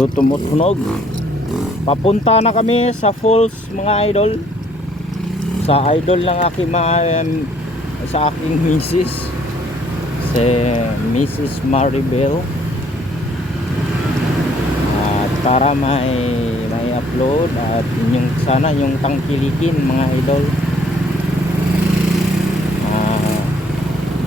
So tumutunog. Papunta na kami sa falls mga idol. Sa idol ng aking mga sa aking misis, si Mrs. Maribel. At para may upload at yung sana yung tangkilikin mga idol.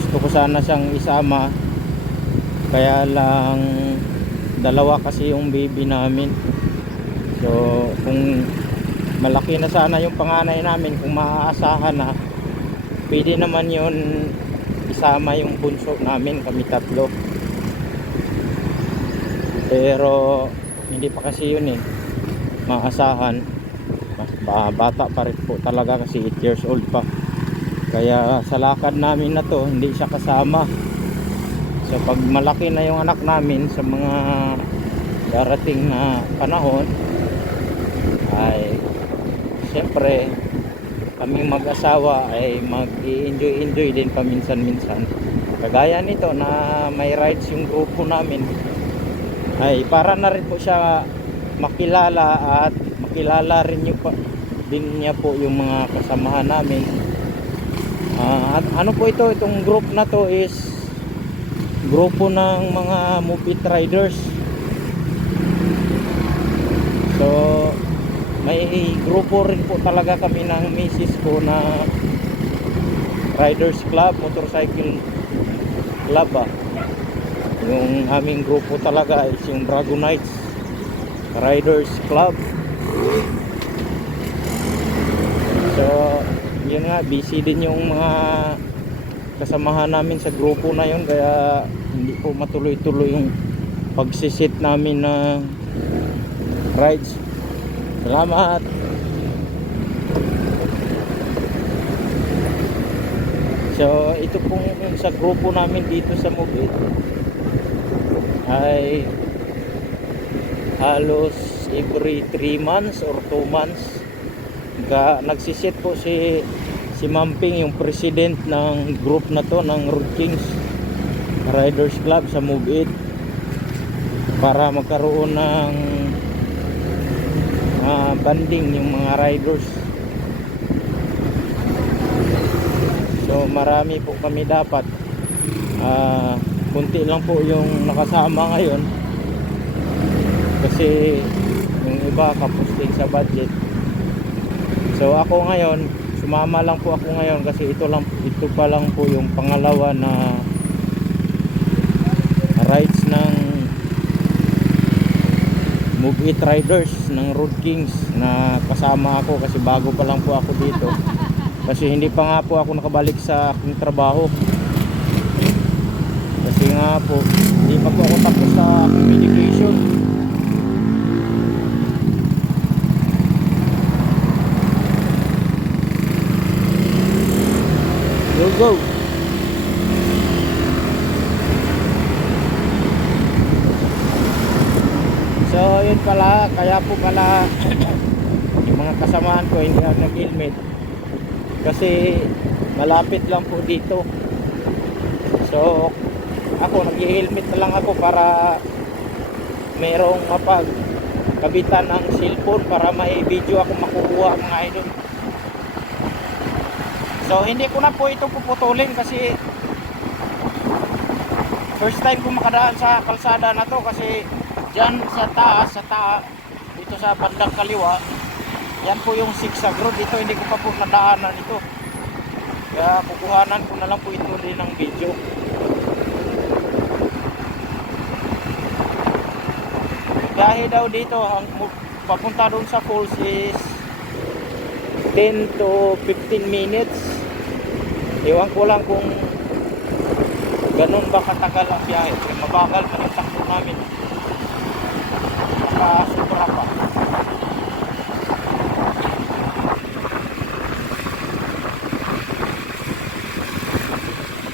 Gusto ko sana siyang isama, kaya lang dalawa kasi yung baby namin. So kung malaki na sana yung panganay namin, kung maaasahan na, pwede naman yun isama yung bunso namin, kami tatlo. Pero hindi pa kasi yun maasahan. Mas bata pa rin po talaga kasi 8 years old pa. Kaya sa lakad namin na to, hindi siya kasama. So pag malaki na yung anak namin, sa mga darating na panahon, ay siyempre kaming mag-asawa ay mag-i-enjoy din paminsan-minsan. Kagaya nito na may rides yung grupo namin, ay para na rin po siya makilala at makilala rin din niya po yung mga kasamahan namin. At ano po itong group na to is grupo ng mga movie riders. So may grupo rin po talaga kami ng misis ko na riders club, motorcycle club Yung aming grupo talaga is yung Dragonites Riders Club. So yun nga, busy din yung mga kasamahan namin sa grupo na yun, kaya hindi po matuloy-tuloy yung pagsisit namin na rides. Salamat. So ito pong sa grupo namin dito sa Mubit ay halos every 3 months or 2 months nagsisit po si Mamping, yung president ng group na to ng Road Kings Riders Club sa Mubit, para magkaroon ng banding yung mga riders. So marami po kami dapat, kunti lang po yung nakasama ngayon kasi yung iba kapusting sa budget. So ako ngayon, sumama lang po ako ngayon kasi ito pa lang po yung pangalawa na rides ng Move It Riders ng Road Kings na kasama ako, kasi bago pa lang po ako dito. Kasi hindi pa nga po ako nakabalik sa aking trabaho. Kasi nga po, hindi pa po ako tapos sa aking medication. Go! So yun pala, kaya po pala yung mga kasamaan ko hindi ako nag-helmet kasi malapit lang po dito. So ako nag-helmet na lang ako para merong mapagkabitan ng cellphone para may video ako makukuha mga idol. So hindi ko na po ito puputulin kasi first time ko makadaan sa kalsada na to, kasi dyan sa taas dito sa bandang kaliwa, yan po yung zigzag road. Dito hindi ko pa po nadaanan ito, kaya kukuhanan ko na lang po ito din ng video. Dahil daw dito ang papunta doon sa falls is 10 to 15 minutes. Ewan ko lang kung ganun ba katagal ang biyahe. Mabagal pa yung takbo namin, sobra pa.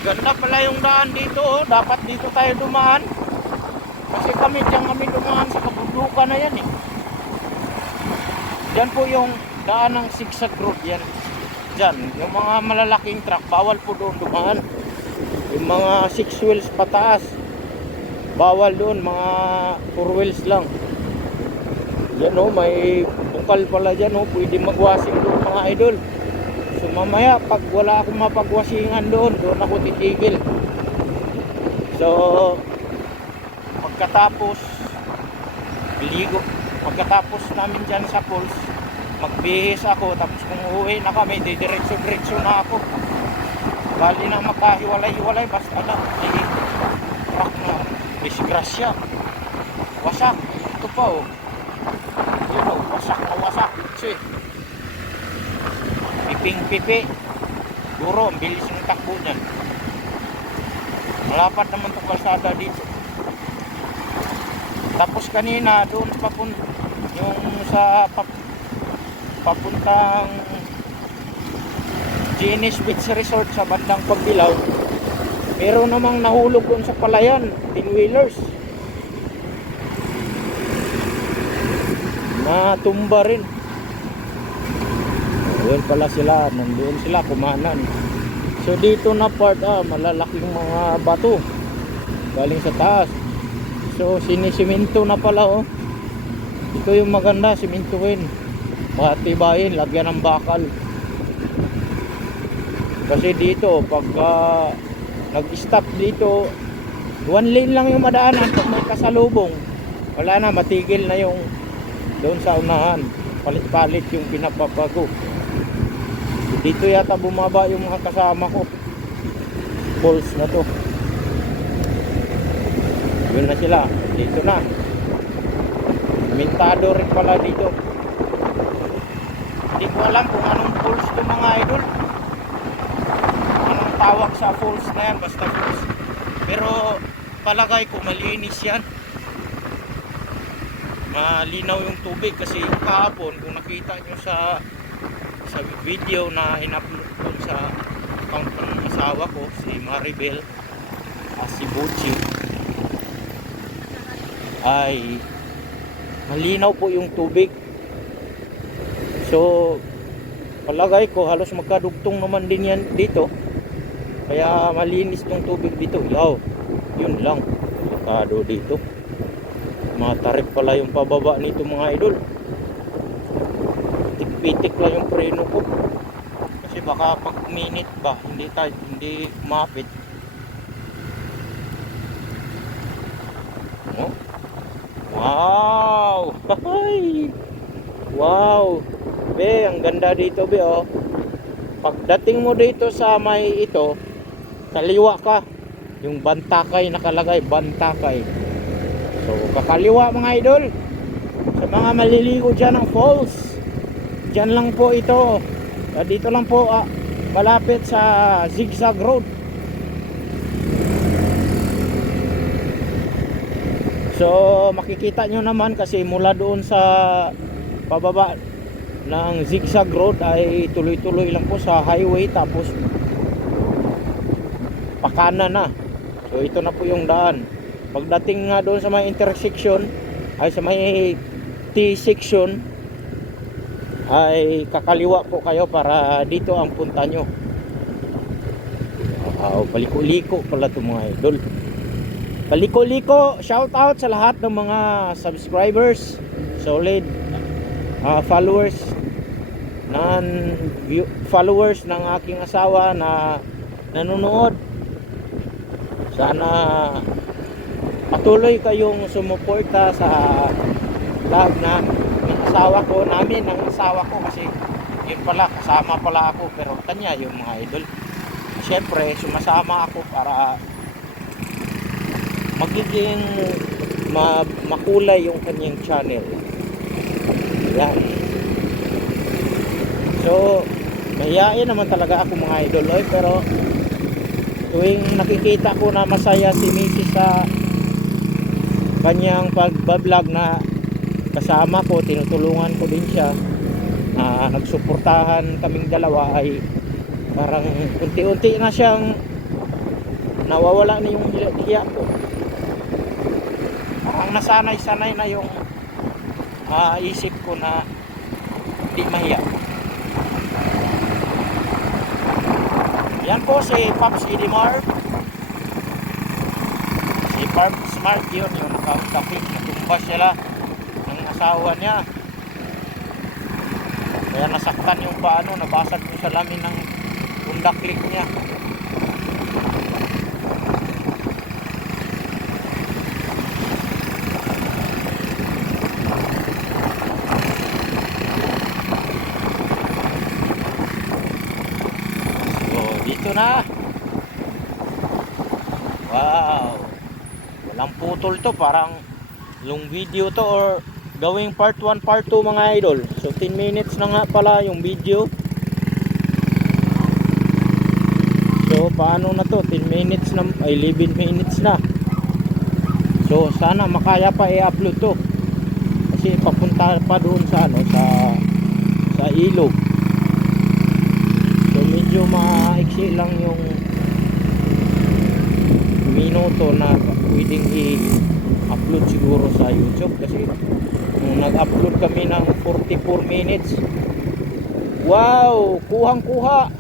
Ganda pala yung daan dito, dapat dito tayo dumaan, kasi diyan kami dumaan sa kabundukan na yan Diyan po yung daan ng zigzag road yan. Diyan, yung mga malalaking truck bawal po doon dumaan. Yung mga 6 wheels pataas bawal doon, mga 4 wheels lang. Yan o, may bukal pala dyan o. Pwede magwasing doon mga idol. So mamaya pag wala akong mapagwasingan doon ako titigil. So pagkatapos pagkatapos namin dyan sa pools, magbihis ako, tapos kung uuwi na kami, didiretso na ako. Bali na makahiwalay-hiwalay, basta na may truck na disgrasya, wasak. Ito pa oh, yun oh, wasak na wasak. Piping-pipi, duro, ang bilis ng takbo niyan. Malapad naman itong kalsada dito. Tapos kanina doon yung sa papuntang Genis Beach Resort sa bandang Pagbilao, meron namang nahulog doon sa palayan, 10-wheelers. Natumba rin. Doon pala sila, nandoon sila kumanan. So dito na part malalaking mga bato galing sa taas. So sinisiminto na pala oh. Ito yung maganda, simintuin, patibayin, lagyan ng bakal. Kasi dito pagka nag-stop dito, one lane lang yung madaanan. Pag may kasalubong, wala na, matigil na yung doon sa unahan, palit-palit yung pinapapago. Dito yata bumaba yung mga kasama ko. Falls na to. Yun na sila. Dito na. Mintado rin pala dito. Hindi ko alam kung anong falls to mga idol. Anong tawag sa falls na yan. Basta falls. Pero palagay ko malinis yan. Malinaw yung tubig. Kasi yung kahapon, kung nakita nyo sa video na in-upload ko sa account ng asawa ko, si Maribel, si Buchi, ay malinaw po yung tubig. So palagay ko halos magkadugtong naman din yan dito, kaya malinis yung tubig dito. Yun lang, delikado dito. Matarik pala yung pababa nito mga idol. Pitik lang yung preno ko kasi baka pag minute ba hindi mapit. Oh? Wow. Wow, be, ang ganda dito be oh. Pagdating mo dito sa may ito, kaliwa ka, yung Bantakay nakalagay, Bantakay. So kakaliwa mga idol, sa mga maliligo dyan ng falls. Diyan lang po ito. Dito lang po malapit sa Zigzag Road. So makikita nyo naman kasi mula doon sa pababa ng Zigzag Road ay tuloy-tuloy lang po sa highway, tapos pakana na. So ito na po yung daan. Pagdating nga doon sa may intersection ay sa may T-section ay kakaliwa po kayo para dito ang punta nyo. Paliko-liko pala ito mga idol. Paliko-liko, shout out sa lahat ng mga subscribers, solid followers, followers ng aking asawa na nanonood. Sana patuloy kayong sumuporta sa vlog na namin ng asawa ko, kasi yun pala, kasama pala ako, pero kanya yung mga idol. Siyempre sumasama ako para magiging makulay yung kanyang channel. Yan. So mahihain naman talaga ako mga idol pero tuwing nakikita ko na masaya si Mrs. sa kanyang pagbablog na kasama ko, tinutulungan ko din siya, nagsuportahan kaming dalawa, ay parang unti-unti na siyang nawawala na yung hiya ko. Parang nasanay-sanay na yung isip ko na hindi mahiya. Yan po si Pops Edimar, si Pops Smart, yun yung nakausapin, natumba sila ng asawa niya. Kaya nasaktan yung paano, nabasag yung salamin ng undaklik niya. So, dito na. Wow. Walang putol to, parang long video to or gawing part 1, part 2 mga idol. So 10 minutes na nga pala yung video. So paano na to? 10 minutes na, ay 11 minutes na. So sana makaya pa i-upload to. Kasi papunta pa doon sa ano, sa ilog. So medyo maiksi lang yung minuto na pwedeng i-upload siguro sa YouTube kasi nung nag-upload kami ng 44 minutes. Wow, kuhang-kuha.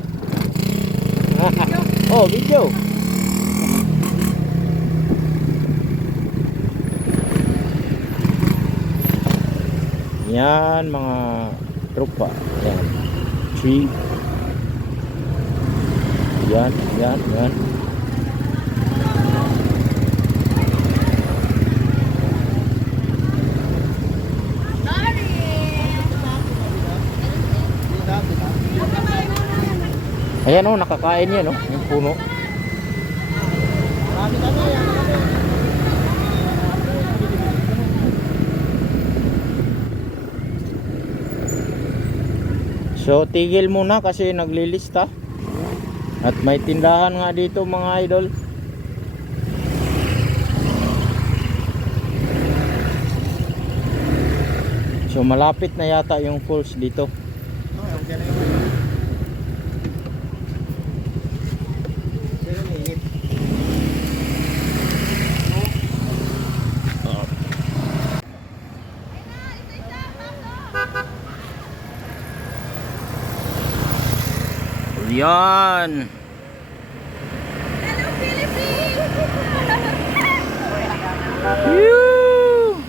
Oh, video. Yan mga tropa. Yan. 3. Yan. Ayan o, nakakain yan o, yung puno. So tigil muna kasi naglilista. At may tindahan nga dito mga idol. So malapit na yata yung falls dito. Yan. Hello, Philippines! Woo!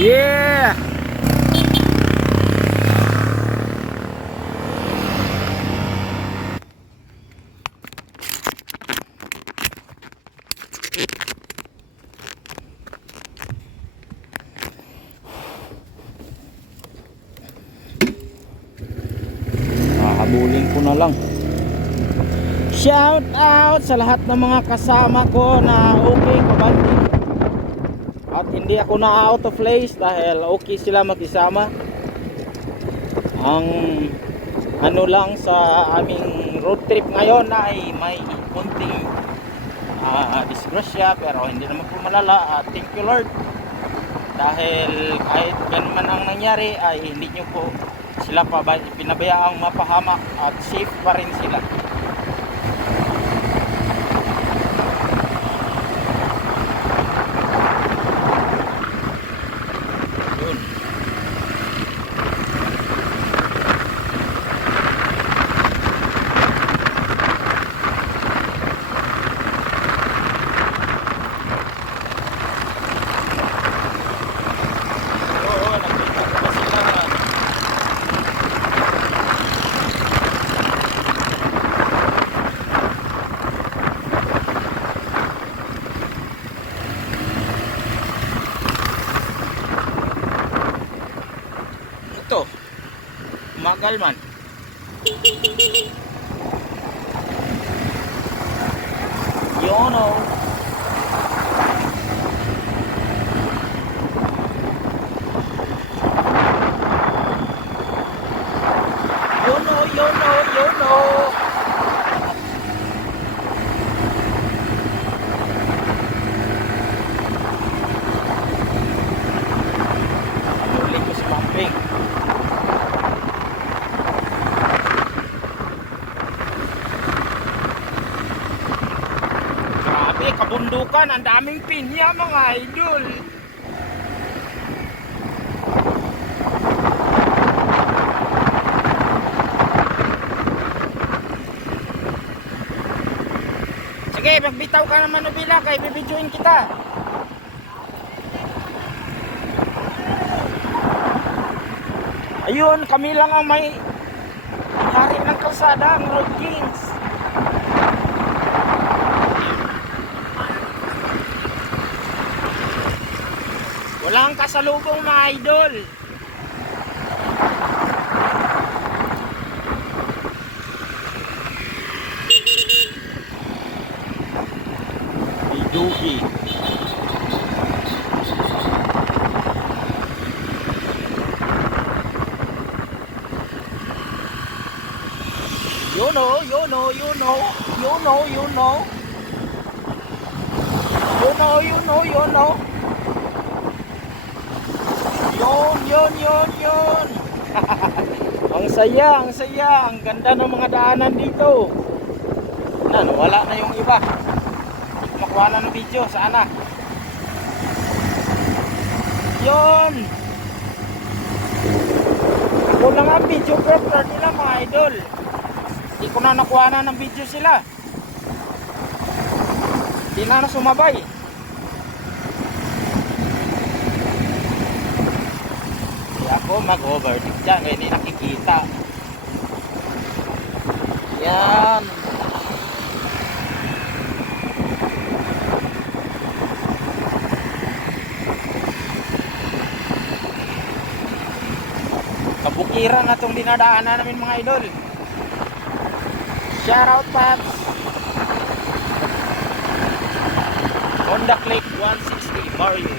Yeah. Habulin ko na lang. Shout out sa lahat ng mga kasama ko na okay kabandi. At hindi ako na out of place dahil okay sila mag-isama. Ang ano lang sa aming road trip ngayon ay may kunting disgrasya pero hindi naman po malala. Thank you Lord. Dahil kahit ganun man ang nangyari ay hindi nyo po sila pa pinabayaang mapahamak at safe pa rin sila. Yun. Oo, nakita ko pa sila. Ito, magal man. You know. You know. Huli ko si Pamping. Grabe, kabundukan. Ang daming pinya mga idol. Sige, magbitaw ka naman Nobila kay bibidyoin kita. Ayun, kami lang ang may hari ng kalsada, ang Road Kings. Walang kasalubong mga idol. Idugi. You know. Yun. Ang saya. Ang ganda ng mga daanan dito. Wala na yung iba. Makuha na ng video. Sana. Yun. Ako na nga videographer nila mga idol. Hindi ko na nakuha na ng video sila. Hindi na sumabay. Kaya ako mag-overtake dyan. Kaya hindi nakikita. Yan. Kabukiran na itong dinadaanan namin mga idol. Shout out Paps. Honda Click 160 Mario.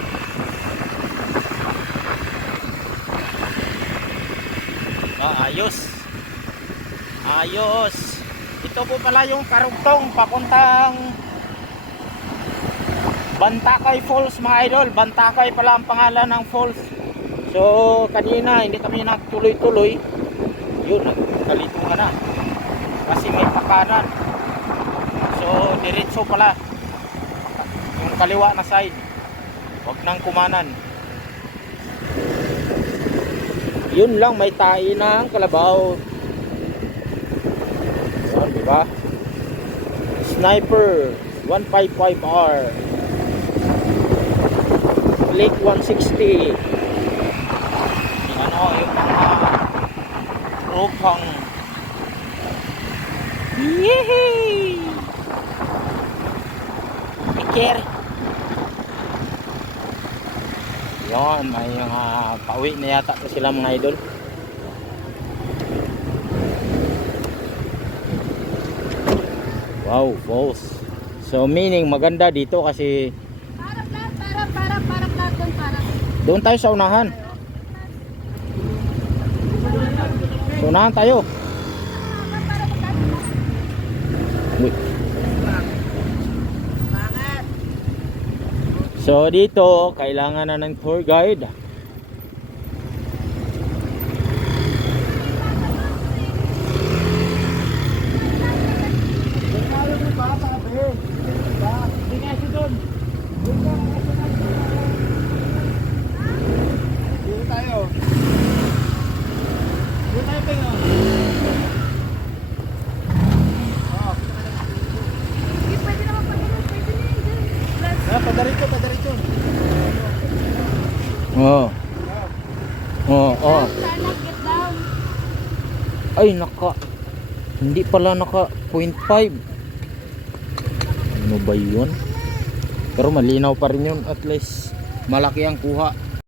Ayos. Ito po pala yung karugtong papuntang Bantakay Falls mga idol. Bantakay pala ang pangalan ng falls. So kanina hindi kami nagtuloy-tuloy. Yun, nagkalito nga na. Kasi may pakanan. So diretso pala yung kaliwa na side. Huwag nang kumanan. Yun lang, may tae ng kalabaw. Yun, diba? Sniper 155R Lake 160. Yung mga rupang. Yehey! Iker. Yun, may mga pauwi na yata sila mga idol. Wow, falls. So meaning maganda dito kasi doon tayo sa unahan. So unahan tayo. So dito kailangan na ng tour guide. Oh. Ay hindi pala naka 0.5. Ano ba yun? Pero malinaw pa rin yun, at least malaki ang kuha.